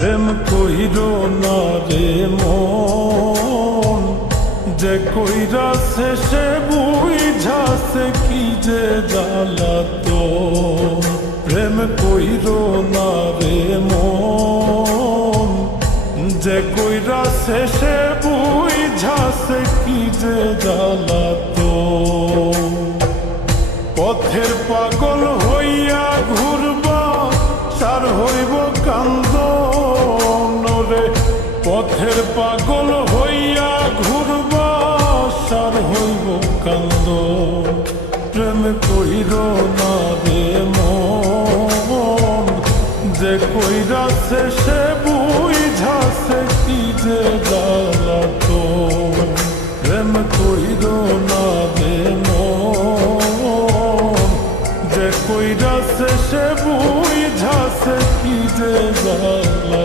প্রেম কইর না রে মন। যে কইরা শেষে বুঝাছে কি যে জ্বালা তো প্রেম কইর না রে মন। যে কইরা শেষে বুঝাছে কি যে জ্বালা তো পথের পাগল পথের পাগল হইয়া ঘুরবা, সার হইব কান্দ। প্রেম কইর না রে মন, যে কইরা সে বুঝাছে কি যে জ্বালা তো প্রেম কইর না রে মন, যে কইরা সে বুঝাছে কি যে জ্বালা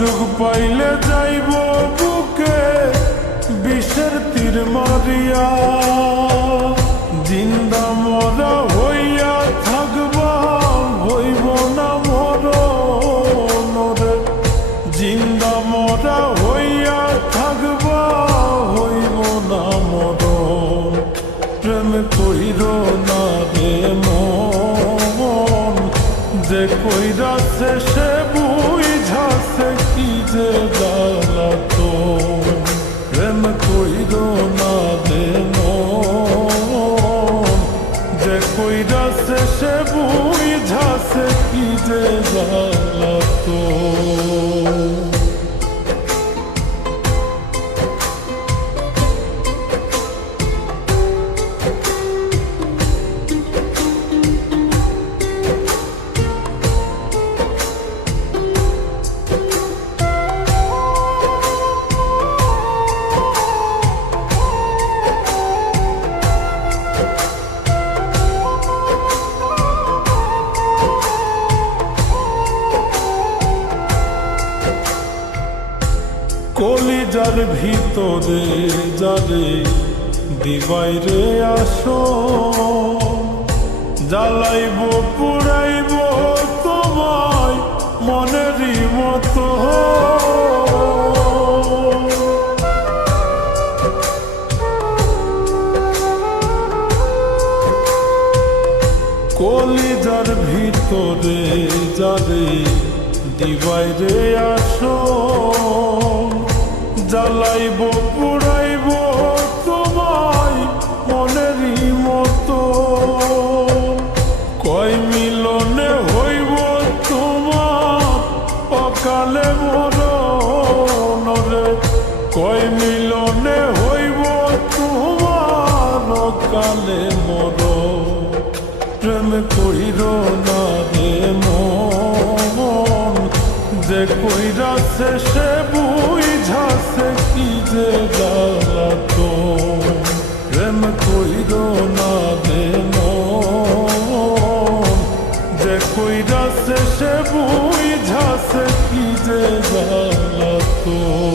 সুযোগ পাইলে যাইব বুকে বিষের তীর মারিয়া। জিন্দা মরা হইয়া থাকবা, হইব না মর জিন্দা মরা হইয়া থাকবা, হইব না মর প্রেম কইর না রে মন, যে কইরা সে কি যে কলিজার ভিতরে যারে দিবাই রে আসো, জ্বালাইব পুরাইব তোমায় মনেরই মতো। কলিজার ভিতরে যারে দিবাই রে আসো কয় মিলনে হইব তোমার অকালে মরণ প্রেম কইর না রে মন। যে কইরা সে বুঝাছে কি যে জ্বালা তো প্রেম কইর না রে মন। যে কইরা সে বুঝাছে কি যে জ্বালা তো